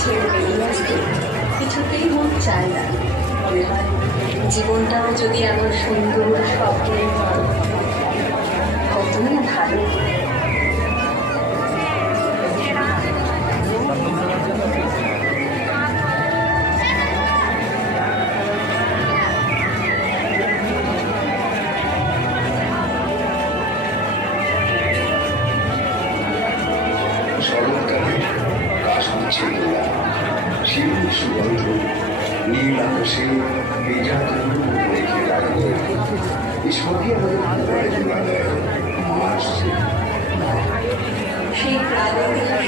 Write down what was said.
ছেড়ে বেরিয়ে আসতে কিছুতেই মন চায় না। মনে হয় জীবনটাও যদি এমন সুন্দর স্বপ্নের হয় কতই না ভালো। শরৎকালে কাশ ছিল শিরুর সুগন্ধ নীল আকাশে ভেজা ধুলো রেখে দাঁড়িয়ে এই সবই আমাদের পুরোটা জোড়া দেয় মা আসছে। সেই প্রাগৈতিহাসিক